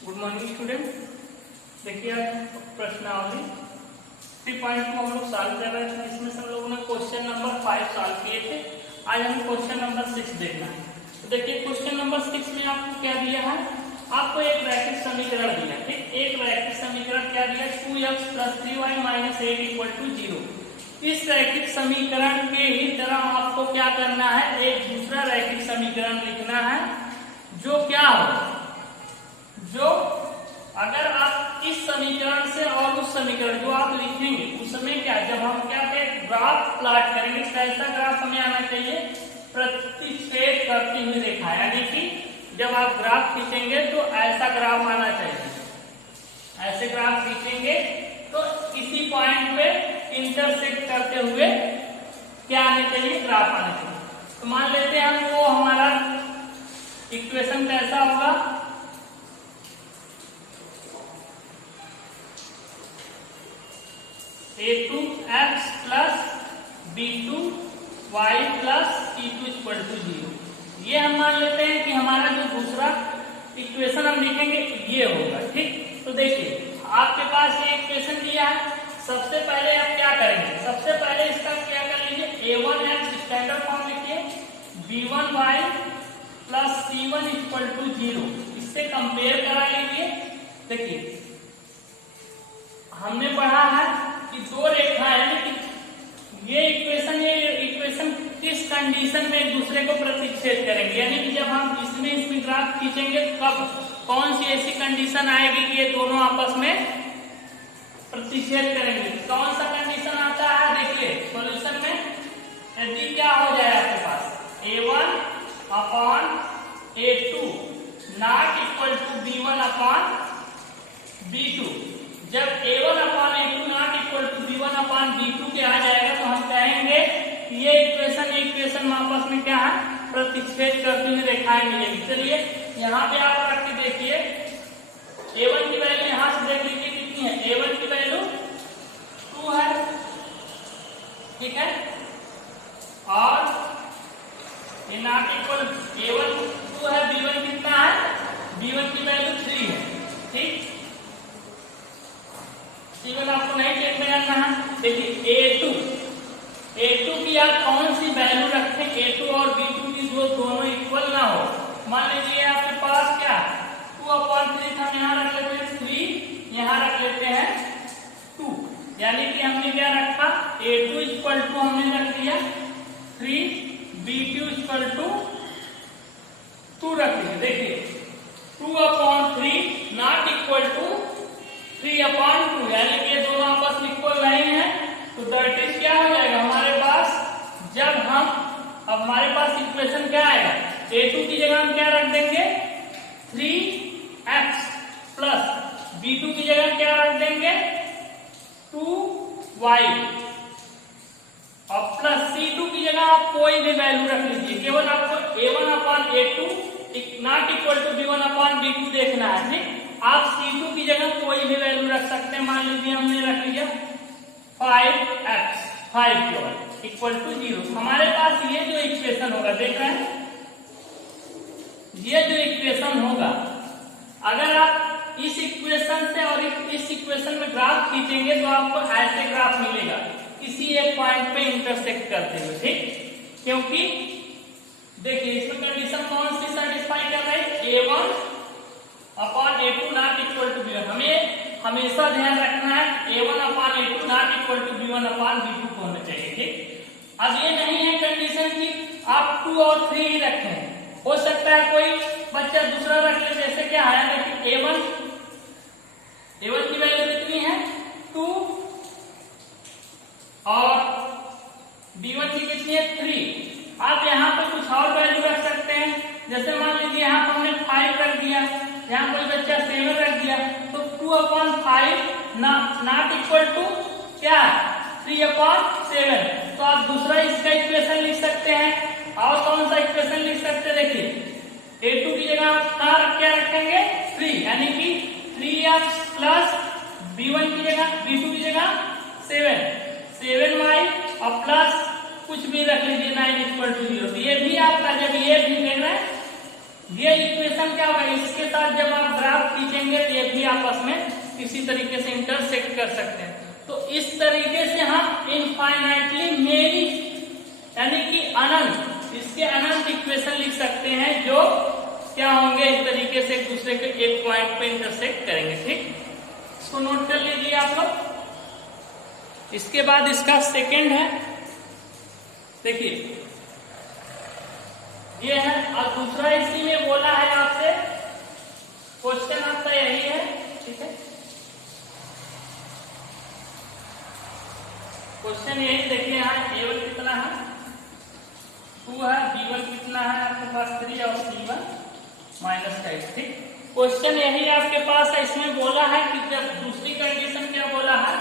Good morning student. देखिए आज प्रश्नावली 3.2 हम लोग सॉल्व कर रहे थे। इसमें से हम लोगों ने क्वेश्चन नंबर 5 सॉल्व किए थे। आज हमें क्वेश्चन नंबर 6 देखना है। तो देखिए क्वेश्चन नंबर 6 में आपको क्या दिया है, आपको एक रैखिक समीकरण दिया है। ठीक, एक रैखिक समीकरण क्या दिया, 2x + 3y - 8 = 0। इस रैखिक समीकरण के ही तरह आपको क्या करना है, एक दूसरा रैखिक समीकरण लिखना है जो क्या हो, जो अगर आप इस समीकरण से और उस समीकरण जो आप लिखेंगे उस समय क्या, जब हम क्या करें ग्राफ प्लॉट करेंगे, कैसा ग्राफ हमें आना चाहिए, प्रतिच्छेद करती हुई रेखा, यानी कि जब आप ग्राफ खींचेंगे तो ऐसा ग्राफ आना चाहिए। ऐसे ग्राफ खींचेंगे तो इसी पॉइंट पे इंटरसेक्ट करते हुए क्या आना चाहिए, ग्राफ आना चाहिए। तो मान लेते हैं हम वो हमारा इक्वेशन कैसा होगा, a2x + b2y + c2 = 0। ये हम मान लेते हैं कि हमारा जो दूसरा इक्वेशन हम लिखेंगे ये होगा। ठीक, तो देखिए आपके पास ये इक्वेशन दिया है। सबसे पहले आप क्या करेंगे, सबसे पहले इसका क्या कर लीजिए, a1x स्टैंडर्ड फॉर्म लिखिए, b1y + c1 = 0। इससे कंपेयर करा लीजिए। देखिए हमने पढ़ा है कि दो रेखा यानी कि ये इक्वेशन किस कंडीशन में एक दूसरे को प्रतिच्छेद करेंगे, यानी कि जब हम इसमें ग्राफ खींचेंगे कब कौन सी ऐसी कंडीशन आएगी कि ये दोनों आपस में प्रतिच्छेद करेंगे। कौन सा कंडीशन आता है, देखिए सॉल्यूशन में यदि क्या हो जाए आपके पास a1/a2 ≠ b1/b2। जब a1/a2 ≠ b1/b2 के आ जाएगा तो हम कहेंगे कि ये इक्वेशन आपस में क्या है, प्रतिच्छेद करती हुई रेखाएं मिलेंगी। चलिए यहाँ पे आप रख के देखिए, a1 की वैल्यू यहाँ से देख लीजिए कितनी है, a1 की वैल्यू 2 है, ठीक है, और ये a1 2 है, b1 कितना है, b1 की वैल्यू 3 है। ठीक, C1 आपको नहीं चेक में करना है। देखिए A2 की आप कौन सी वैल्यू रखें, A2 और B2 की जो दोनों इक्वल ना हो। मान लीजिए आपके पास क्या 2/3 हम यहाँ रख लेते हैं 3, यहाँ रख लेते हैं 2, यानी कि हमने क्या रखा, A2 = हमने रख दिया 3, B2 = 2 रख दिया। देखिए 2/3 ≠ 3/2, यानी कि ये दोनों आपस में इक्वल नहीं है। तो दैट इज क्या हो जाएगा हमारे पास, जब हम अब हमारे पास इक्वेशन क्या आएगा, a2 की जगह हम क्या रख देंगे 3x + b2 की जगह क्या रख देंगे 2y, और प्लस c2 की जगह आप कोई भी वैल्यू रख लीजिए, केवल आपको a1/a2 ≠ b1/b2 देखना है। ठीक, आप C2 की जगह कोई भी वैल्यू रख सकते हैं। मान लीजिए हमने रख लिया 5x 5 = 0। हमारे पास ये जो इक्वेशन होगा, देख रहे हैं, ये जो इक्वेशन होगा, अगर आप इस इक्वेशन से और इस इक्वेशन में ग्राफ खींचेंगे तो आपको ऐसे ग्राफ मिलेगा किसी एक पॉइंट पे इंटरसेक्ट करते हुए। ठीक, क्योंकि देखिए इसमें कंडीशन कौन सी सेटिस्फाई कर रही है, a1/a2 ≠ b1। हमें हमेशा ध्यान रखना है a1/a2 ≠ b1/b2 को होना चाहिए। ठीक, अब ये नहीं है कंडीशन कि आप 2 और 3 ही रखें, हो सकता है कोई बच्चा दूसरा रख ले, जैसे क्या है, देखिए a1 की वैल्यू कितनी है 2 और b1 की कितनी है 3। आप यहाँ पे कुछ और वैल्यू रख सकते हैं, जैसे मान लीजिए यहाँ पर हमने 5 रख दिया, यहाँ कोई बच्चा 7 रख दिया, तो 2/5 ≠ क्या 3/7। तो आप दूसरा इसका इक्वेशन लिख सकते हैं। और कौन सा इक्वेशन लिख सकते हैं, देखिए a2 की जगह आप कहाँ क्या रखेंगे 3, यानी कि 3x + b1 की जगह b2 की जगह 7y और प्लस कुछ भी रख लीजिए 9 = 0। तो ये भी आपका, जब ये भी देख रहे हैं ये इक्वेशन क्या होगा, इसके साथ जब आप ग्राफ खींचेंगे तो ये भी आपस में इसी तरीके से इंटरसेक्ट कर सकते हैं। तो इस तरीके से हम इनफाइनाइटली मेनी यानी कि अनंत, इसके अनंत इक्वेशन लिख सकते हैं जो क्या होंगे, इस तरीके से एक दूसरे के एक पॉइंट पे इंटरसेक्ट करेंगे। ठीक, इसको नोट कर लीजिए आप लोग। इसके बाद इसका सेकंड है, देखिए ये है, और दूसरा इसी में बोला है आपसे, क्वेश्चन आपका यही है। ठीक है, क्वेश्चन यही देखिए, यहाँ A1 कितना है 2 है, B1 कितना है आपके पास 3 और C1 -5। ठीक, क्वेश्चन यही आपके पास है। इसमें बोला है कि जब दूसरी कंडीशन क्या बोला है,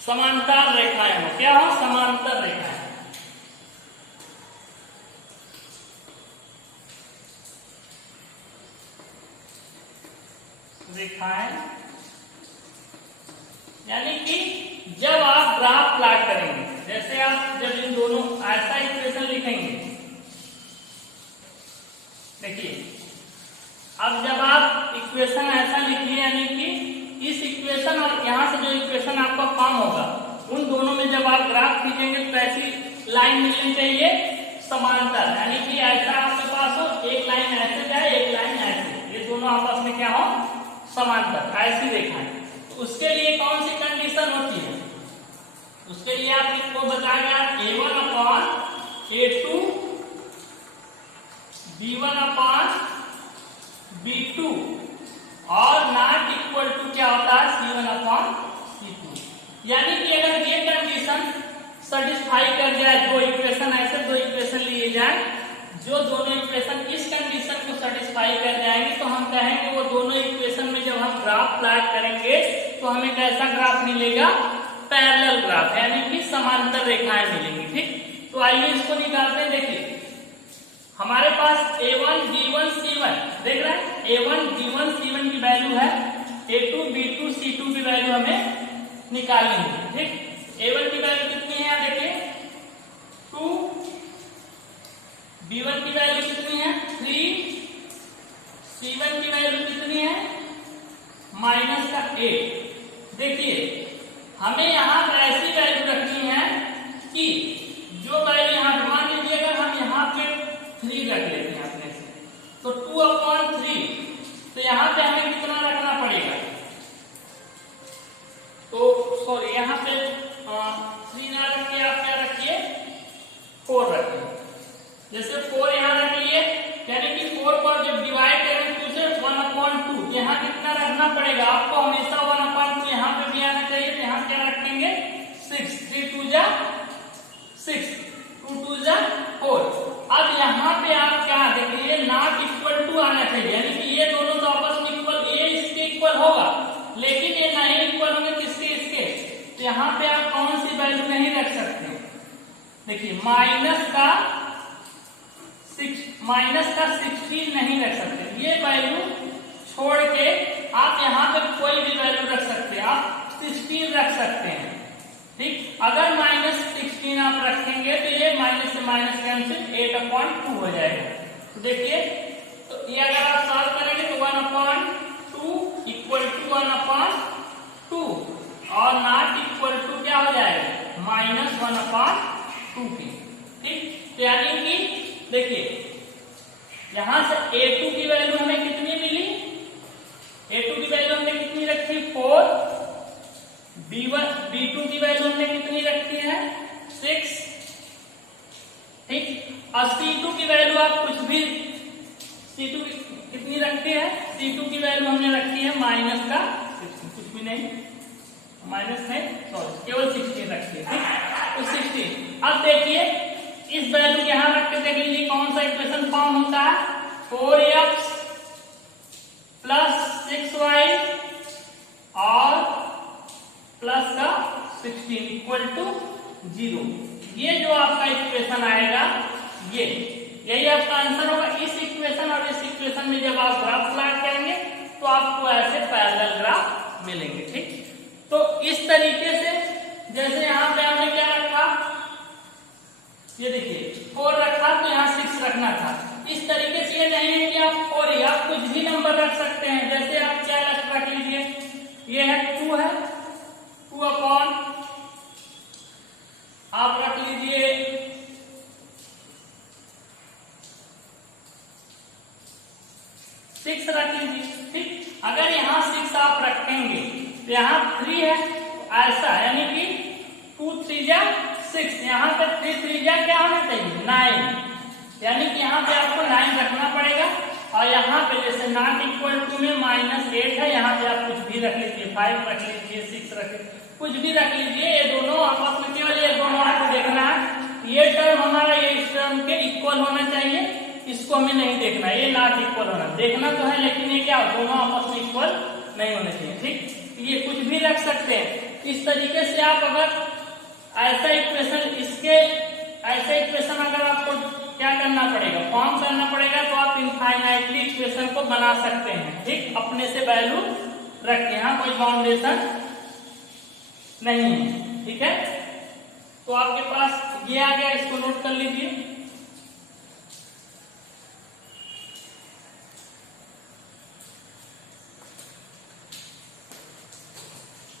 समांतर रेखाएं हो, क्या हो, समांतर रेखाएं। रेखाएं यानी कि जब आप ग्राफ प्लॉट करेंगे, जैसे आप जब इन दोनों ऐसा इक्वेशन लिखेंगे, देखिए अब जब आप इक्वेशन ऐसा लिखिए, यानी कि इस इक्वेशन और यहां से जो इक्वेशन आपका फॉर्म होगा, उन दोनों में जब आप ग्राफ खींचेंगे तो ऐसी लाइन मिलनी चाहिए समांतर, यानी कि ऐसा आपके पास हो, एक लाइन ऐसे जाए, एक लाइन ऐसे, ये दोनों आपस में क्या हो, समांतर, ऐसी रेखाएं। तो उसके लिए कौन सी कंडीशन होती है, उसके लिए आपको बताया A1 upon A2 B1 upon B2 और नॉट इक्वल टू क्या होता है C1 अपॉन C2। यानी कि अगर ये कंडीशन सेटिस्फाई कर जाए, दो इक्वेशन ऐसे दो इक्वेशन लिए जाए, जो दोनों इक्वेशन इस कंडीशन को सेटिस्फाई कर जाएंगे, तो हम कहेंगे वो दोनों इक्वेशन में जब हम ग्राफ प्लॉट करेंगे तो हमें कैसा ग्राफ मिलेगा, पैरेलल ग्राफ, यानी कि समांतर रेखाएं मिलेंगी। ठीक, तो आइए इसको निकालते हैं। देखिए हमारे पास A1 B1 C1 देख रहे हैं, A1 B1 C1 की वैल्यू है, A2 B2 C2 की वैल्यू हमें निकालनी है। ठीक, A1 की वैल्यू कितनी है, देखिए 2, B1 की वैल्यू कितनी है 3, C1 की वैल्यू कितनी है -8। देखिए हमें यहाँ पर ऐसी वैल्यू रखनी है कि जो वैल्यू यहाँ मान लीजिए, अगर हम यहाँ पे 3 रख लेते हैं अपने से, तो 2/3, तो यहाँ पे हमें कितना रखना पड़ेगा, तो सॉरी यहाँ पे 3 ना रख के आप क्या रखिए 4 रखिए। जैसे 4 यहाँ रख लिए, यानी कि 4 पर जब डिवाइड करें तो उसे 1/2, यहाँ कितना रखना पड़ेगा आपको, हमेशा 1/2 यहाँ पे भी आना चाहिए, तो यहाँ क्या रखेंगे 6, 3 2 जा 6, 2 2 जा 4। अब यहाँ पे आप क्या देखिए, नॉट इक्वल टू आना चाहिए, यानी कि ये दोनों तो आपस में इक्वल, ये इसके इक्वल होगा, लेकिन ये नहीं इक्वल होंगे किसके, इसके, तो यहाँ पे आप कौन सी वैल्यू नहीं रख सकते, देखिए माइनस का 16 नहीं रख सकते, ये वैल्यू छोड़ के आप यहाँ पे कोई भी वैल्यू रख सकते हैं, आप 16 रख सकते हैं। ठीक, अगर -16 आप रखेंगे तो ये माइनस से माइनस कैंसिल 8/2 हो जाएगा। तो देखिए, तो ये अगर आप सॉल्व करेंगे तो 1/2 इक्वल टू 1/2 और नॉट इक्वल टू क्या हो जाएगा -1/2 की। ठीक, तो यानी कि देखिए यहां से A2 की वैल्यू हमें कितनी मिली, A2 की वैल्यू हमने कितनी रखी 4, B2 की वैल्यू हमने कितनी रखी है 6। ठीक, और C2 की वैल्यू आप कुछ भी, C2 कितनी रखी है, C2 की वैल्यू हमने रखी है -16, कुछ भी नहीं, माइनस नहीं सॉरी केवल 16 रखी है। ठीक, तो 16। अब देखिए इस वैल्यू के यहां रख के देख लीजिए कौन सा इक्वेशन फॉर्म होता है, 4x + 6y और प्लस का 16 इक्वल टू 0। ये जो आपका इक्वेशन आएगा, यही आपका आंसर होगा। इस इक्वेशन और इस इक्वेशन में जब आप ग्राफ प्लॉट करेंगे तो आपको ऐसे पैरेलल ग्राफ मिलेंगे। ठीक, तो इस तरीके से जैसे यहाँ पे हमने क्या रखा, ये देखिए 4 रखा तो यहाँ 6 रखना था। इस तरीके से ये नहीं है कि आप और ही आप कुछ भी नंबर रख सकते हैं। जैसे आप क्या रख लीजिए, ये है 2 है, 2 अपॉन आप रख लीजिए 6 रख लीजिए। ठीक, अगर यहाँ 6 आप रखेंगे तो यहाँ 3 है, ऐसा यानी कि 2 3 जा 6, यहाँ पे 3 3 जा क्या होना चाहिए 9, यानी कि यहाँ पे आपको 9 रखना पड़ेगा। और यहाँ पे जैसे नॉट इक्वल टू में -8 है, यहाँ पे आप कुछ भी रख लीजिए, 5 रख लीजिए, 6 रख लीजिए, कुछ भी रख लीजिए। ये दोनों आपस में केवल ये दोनों आपको देखना है, ये टर्म हमारा ये इस टर्म के इक्वल होना चाहिए, इसको हमें नहीं देखना, ये नॉट इक्वल होना देखना तो है, लेकिन ये क्या दोनों आपस में इक्वल नहीं होने चाहिए। ठीक, ये कुछ भी रख सकते हैं। इस तरीके से आप अगर ऐसा इक्वेशन इसके ऐसा इक्वेशन अगर आपको क्या करना पड़ेगा, फॉर्म करना पड़ेगा, तो आप इनफाइनाइटली इक्वेशन को बना सकते हैं। ठीक, अपने से वैल्यू रख के, यहाँ कोई बाउंडेशन नहीं है। ठीक है, तो आपके पास ये आ गया, इसको नोट कर लीजिए।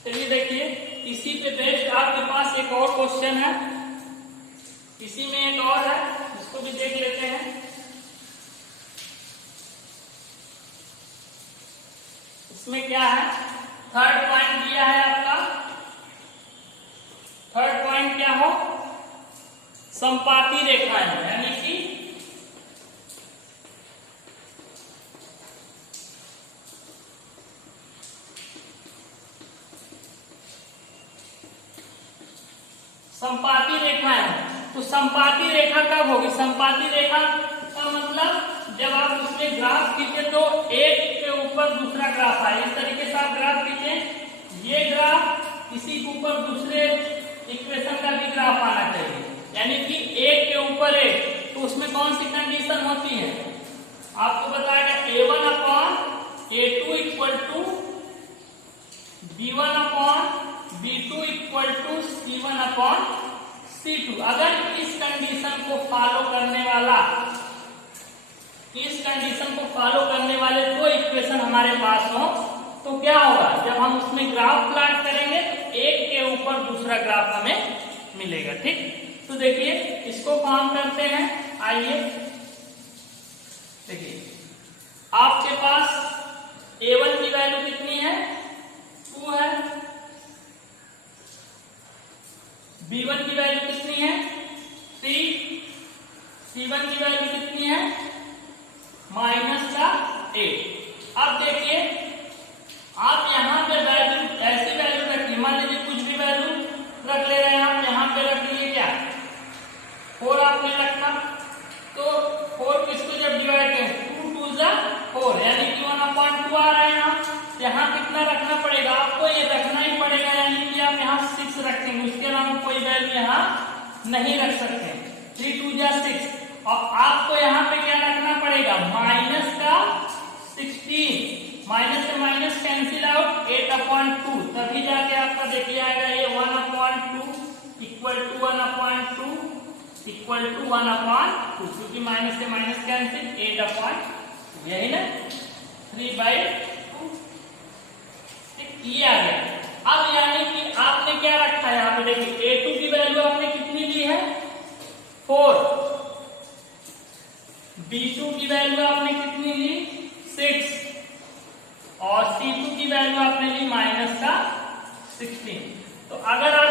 चलिए देखिए, इसी पे बेस्ड आपके पास एक और क्वेश्चन है, इसी में एक और है, इसको भी देख लेते हैं। इसमें क्या है, थर्ड पॉइंट दिया है आपका, थर्ड पॉइंट क्या हो, समपाती रेखाएं, यानी कि समपाती रेखाएं। तो समपाती रेखा कब होगी, समपाती रेखा का मतलब जब आप उसमें ग्राफ खींचे तो एक के ऊपर दूसरा ग्राफ आए, इस तरीके से आप ग्राफ खींचे, ये ग्राफ इसी के ऊपर दूसरे इक्वेशन का भी ग्राफ आना चाहिए, यानी कि एक के ऊपर एक। तो उसमें कौन सी कंडीशन होती है, आपको बताएगा A1 upon A2 equal to B1 upon B2 equal to C1 upon C2। अगर इस कंडीशन को फॉलो करने वाला, इस कंडीशन को फॉलो करने वाले दो इक्वेशन हमारे पास हो, तो क्या होगा, जब हम उसमें ग्राफ प्लॉट करेंगे तो एक के ऊपर दूसरा ग्राफ हमें मिलेगा। ठीक, तो देखिए इसको फॉर्म करते हैं। आइए देखिए, आपके पास A1 की वैल्यू कितनी है, 2 है, B1 की वैल्यू कितनी है, 3, C1 की वैल्यू कितनी है, -8। अब देखिए, आप यहाँ पे वैल्यू ऐसी वैल्यू रखिए, मान लीजिए कुछ भी वैल्यू रख ले रहे हैं आप, यहाँ पे रख लिए क्या 4 आपने रखा, तो 4 किसको जब डिवाइड करें, 2 2 जा 4, यानी कि 1/2 आ रहा है। यहाँ कितना रखना पड़ेगा आपको, ये रखना ही पड़ेगा, यानी कि आप यहाँ 6 रखेंगे, उसके अलावा कोई वैल्यू यहाँ नहीं रख सकते। 3 2 जा 6, और आपको यहाँ पे क्या रखना पड़ेगा, माइनस का 16, माइनस से माइनस कैंसिल आउट, 8/2, तभी जाके आपका देखिए आएगा ये 1/2 इक्वल टू 1/2 इक्वल टू 1/2, क्योंकि माइनस से माइनस कैंसिल, 8/2, यही ना 3/2, ये आ गया। अब यानी कि आपने क्या रखा है, यहाँ पे देखिए A2 की वैल्यू आपने कितनी ली है, 4, B2 की वैल्यू आपने कितनी ली, 6, और C2 की वैल्यू आपने ली -16। तो अगर आप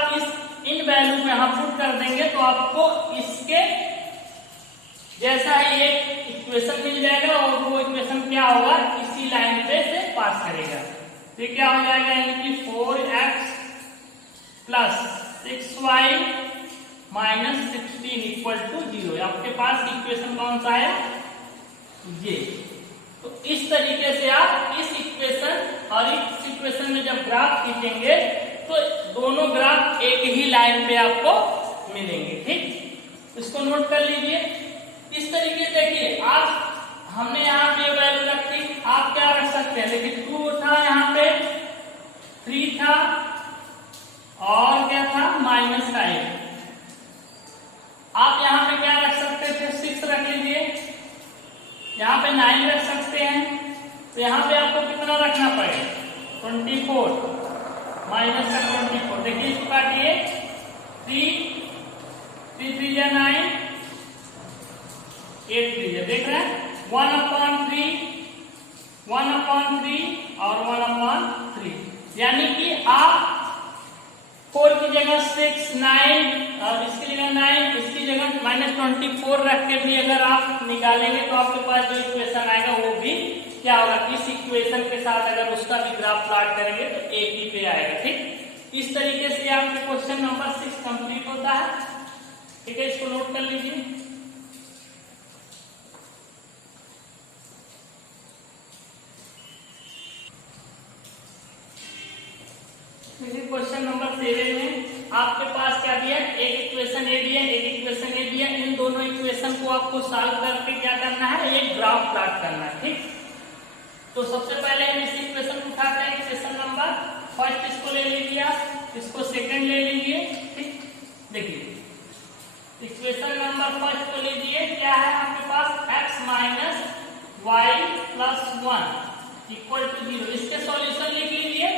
इन वैल्यू में हम पुट कर देंगे तो आपको इसके जैसा ही एक इक्वेशन मिल जाएगा, और वो इक्वेशन क्या होगा, इसी लाइन पे से पास करेगा। ये क्या हो जाएगा, यानी कि 4x plus 6y minus 16 equal to 0। आपके पास इक्वेशन कौन सा है, ये। तो इस तरीके से आप इस इक्वेशन और इस इक्वेशन में जब ग्राफ खींचेंगे तो दोनों ग्राफ एक ही लाइन पे आपको मिलेंगे। ठीक, इसको नोट कर लीजिए। इस तरीके से देखिए, आप हमने यहाँ पे वैल्यू रखी, आप क्या रख सकते हैं, देखिए 2 था, यहाँ पे 3 था, और क्या था -1। आप यहाँ पे क्या रख सकते थे, 6 रख लीजिए, यहाँ पे 9 रख सकते हैं, तो यहाँ पे आपको कितना रखना पड़ेगा 24 माइनस का 24। देखिए इसको काटिए, 3 3 जा 9, 8 3 देख रहे हैं, 1/3 1/3 और 1/3, यानी कि आप 4 की जगह 6 9 और इसकी जगह 9 इसकी जगह -24 रख के भी अगर आप निकालेंगे तो आपके पास जो इक्वेशन आएगा वो भी क्या होगा, इस इक्वेशन के साथ अगर उसका भी ग्राफ प्लॉट करेंगे तो एक ही पे आएगा। ठीक, इस तरीके से आपके क्वेश्चन नंबर 6 कंप्लीट होता है। ठीक है, इसको नोट कर लीजिए। क्वेश्चन नंबर 7 में आपके पास क्या दिया, एक इक्वेशन ए दिया, एक इक्वेशन ए दिया, इन दोनों इक्वेशन को आपको सॉल्व करके क्या करना है, एक ग्राफ प्लॉट करना है। ठीक, तो सबसे पहले हम इस इक्वेशन को उठाते हैं, इक्वेशन नंबर फर्स्ट इसको ले लीजिए आप, इसको सेकंड ले लीजिए। ठीक, देखिए इक्वेशन नंबर फर्स्ट को लीजिए, क्या है आपके पास x minus y plus 1 equal to 0। इसके सॉल्यूशन लिख लीजिए।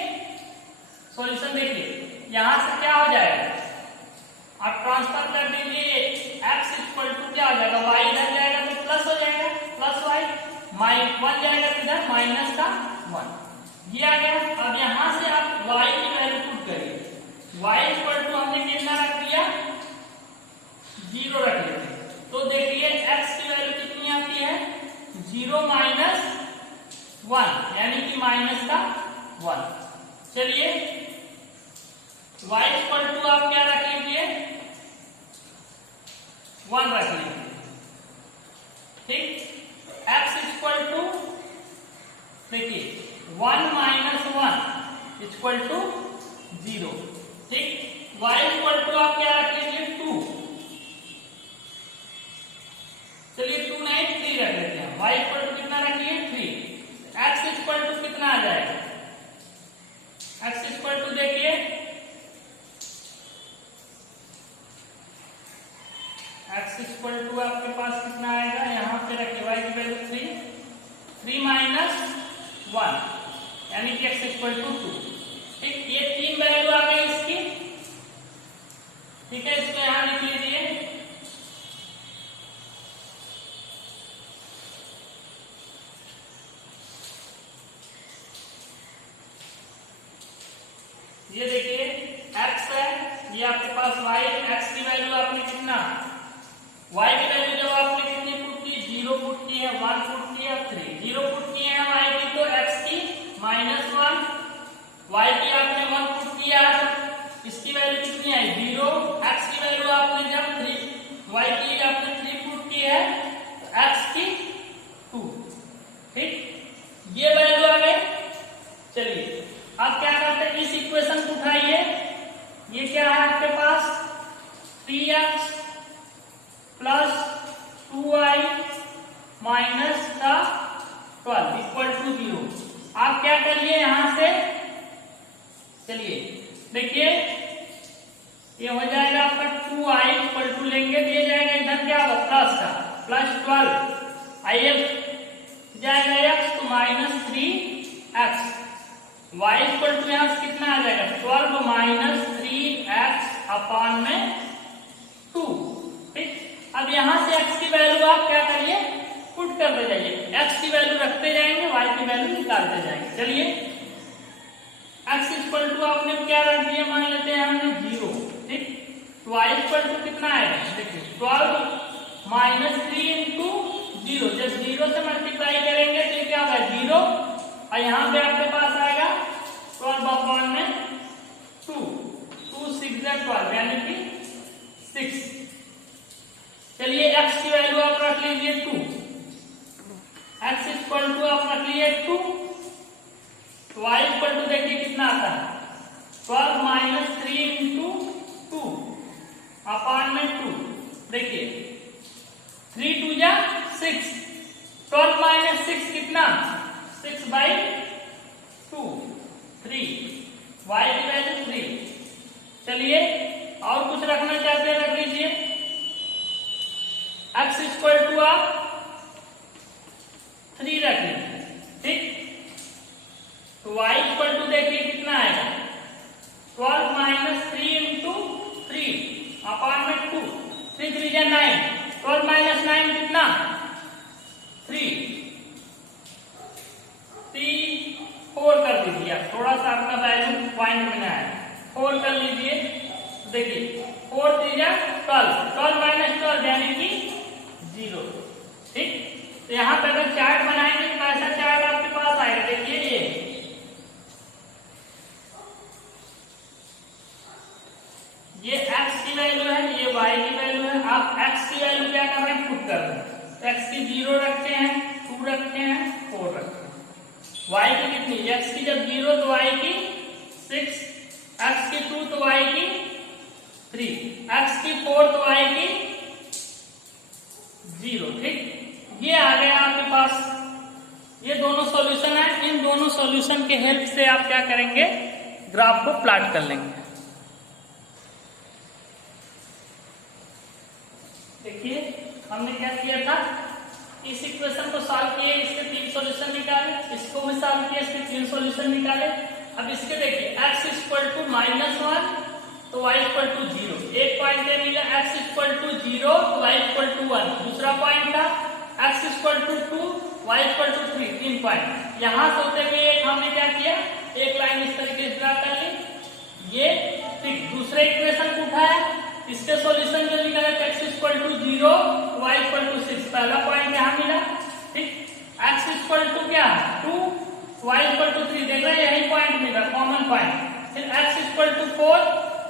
सॉल्यूशन देखिए यहां से क्या हो जाएगा, आप ट्रांसफर कर दीजिए, x इक्वल टू क्या हो जाएगा, y इधर जाएगा तो प्लस हो जाएगा, प्लस y, -1 जाएगा तो इधर माइनस का 1, ये आ गया। अब यहां से आप y की वैल्यू पुट करिए, y इक्वल टू हमने कितना रख दिया, 0 रख लेते हैं, तो देखिए x की वैल्यू कितनी आती है, 0 माइनस 1 यानी कि माइनस का 1। चलिए y इक्वल टू आप क्या रख लीजिए, 1 रख लीजिए। ठीक, x इक्वल टू देखिए 1 माइनस 1 इक्वल टू 0। ठीक, y इक्वल टू आप क्या रख लीजिए, 2। चलिए 2 नहीं 3 रख लेते हैं, y इक्वल टू कितना रखिए 3। x इक्वल टू कितना आ जाएगा, x इक्वल टू देखिए x इक्वल टू आपके पास कितना आएगा, यहाँ पे रखिए y की वैल्यू 3 माइनस 1 यानी कि x इक्वल टू 2। ठीक, ये 3 वैल्यू आ गई इसकी। ठीक है, इसको यहाँ लिख लीजिए। ये देखिए x है, ये आपके पास y, x की वैल्यू आपने कितना, y की वैल्यू जब आपने कितनी पुट की, 0 पुट की है, 1 पुट की है, 3 0 पुट की है y की, तो x की -1, y की आपने 1 पुट किया, इसकी वैल्यू कितनी आई 0, x की वैल्यू आपने जब 3 y की आपने 3 पुट की है, x की 2। ठीक, ये वैल्यू आ गई। चलिए अब क्या करते हैं, इस इक्वेशन को उठाइए, ये क्या है आपके पास 3x प्लस 2y माइनस का 12 इक्वल टू 0। आप क्या करिए यहां से, चलिए देखिए ये हो जाएगा आपका 2y इक्वल टू लेंगे, दिए जाएगा इधर क्या होगा प्लस का, प्लस 12 i जाएगा x तो -3x, y इक्वल टू यहाँ से कितना आ जाएगा 12 माइनस 3x अपॉन में 2। ठीक, अब यहाँ से x की वैल्यू आप क्या करिए, पुट करते जाइए, x की वैल्यू रखते जाएंगे, y की वैल्यू निकालते जाएंगे। चलिए x इक्वल टू आपने क्या रख दिया, मान लेते हैं हमने 0। ठीक, तो y इक्वल टू कितना आएगा, देखिए 12 माइनस 3 इंटू 0, जब 0 से मल्टीप्लाई करेंगे तो क्या होगा 0, और यहाँ पे आपके पास आएगा 12 अपॉन में 2, 2 6 12 यानी कि 6। चलिए x की वैल्यू आप रख लीजिए 2, x इक्वल टू आप रख लीजिए 2, y इक्वल टू देखिए कितना आता है 12 माइनस 3 इंटू 2 अपॉन में 2। देखिए 3 2 जा 6, 12 माइनस 6 कितना 6/2, 3, y की वैल्यू 3। चलिए और कुछ रखना चाहते हैं रख लीजिए, x इक्वल टू आप 3 रख लीजिए, ठीक। तो y इक्वल टू देखिए कितना आएगा, 12 माइनस 3 इंटू 3 अपॉन में 2, 3 3 जा 9, 12 माइनस 9 कितना 3, 4 कर दीजिए आप, थोड़ा सा आपका वैल्यू पॉइंट में आया, 4 कर लीजिए। देखिए 4 3 जा 12, 12 माइनस 12 यानी कि 0, ठीक। तो यहाँ पे अगर चार्ट बनाएंगे तो ऐसा चार्ट आपके पास आएगा, देखिए ये x की वैल्यू है, ये y की वैल्यू है। आप x की वैल्यू क्या कर रहे हैं, पुट कर रहे हैं। x की 0 रखते हैं, 2 रखते हैं, 4 रखते हैं। y की कितनी, x की जब 0 तो y की 6, x की 2 तो y की 3, x की 4 तो y की 0, ठीक। ये आ गया आपके पास, ये दोनों सॉल्यूशन है। इन दोनों सॉल्यूशन के हेल्प से आप क्या करेंगे, ग्राफ को प्लॉट कर लेंगे। देखिए हमने क्या किया था, इस इक्वेशन को सॉल्व किए, इसके 3 सॉल्यूशन निकाले, इसको भी सॉल्व किया, इसके 3 सॉल्यूशन निकाले। अब इसके देखिए x इक्वल टू -1 तो y इक्वल टू 0, एक पॉइंट ये मिला, x इक्वल टू 0 तो y इक्वल टू 1, दूसरा पॉइंट था x equal to 2 y equal to 3, 3 point. यहां से होते हुए एक हमने क्या किया, एक लाइन इस तरीके से ड्रा कर ली, ये ठीक। दूसरे इक्वेशन को उठाया, इसके सॉल्यूशन जो निकाला x equal to 0 y equal to 6, पहला पॉइंट यहां मिला, ठीक। x इक्वल टू क्या 2 y इक्वल टू 3, देख रहे हैं यही पॉइंट मिला, कॉमन पॉइंट। फिर x equal to 4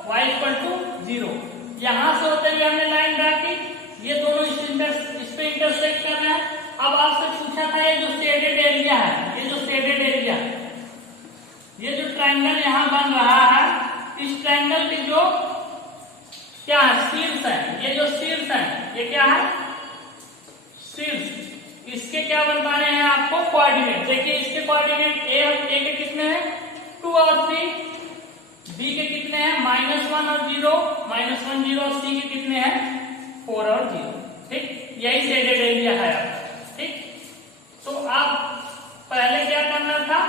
y equal to 0, यहां से होते हुए हमने लाइन ड्रा की, ये दोनों इस पे इंटरसेक्ट करना है। अब आपसे पूछा था ये जो शेडेड एरिया है, ये जो शेडेड एरिया, ये जो ट्रायंगल यहां बन रहा है, इस ट्रायंगल के जो क्या है, शीर्ष है, ये जो शीर्ष है ये क्या है, शीर्ष, इसके क्या बताने हैं आपको, कोऑर्डिनेट। देखिए इसके कोऑर्डिनेट ए के कितने हैं 2 और 3, बी के कितने हैं -1 और 0, -1 0, और सी के कितने हैं 4 और 0, ठीक। यही शेडेड एरिया है आपका, ठीक। तो आप पहले क्या करना था,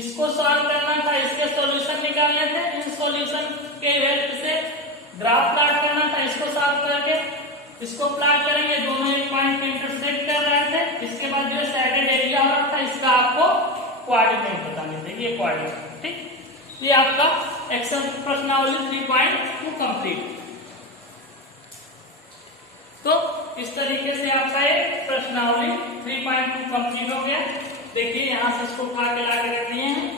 इसको सॉल्व करना था, इसके सॉल्यूशन निकालने थे, इन सॉल्यूशन के हेल्प से ग्राफ प्लॉट करना था। इसको सॉल्व करके इसको प्लॉट करेंगे, दोनों एक पॉइंट पे इंटरसेक्ट कर रहे थे। इसके बाद जो शेडेड एरिया हो रहा था, इसका आपको कोऑर्डिनेट बताने थे, ये कोऑर्डिनेट, ठीक। ये आपका एक्सेल प्रश्नावली 3.2 कंप्लीट। तो इस तरीके से आपका ये प्रश्नावली 3.2 कंप्लीट हो गया। देखिए यहां से इसको उठा के ला के रख दिए हैं।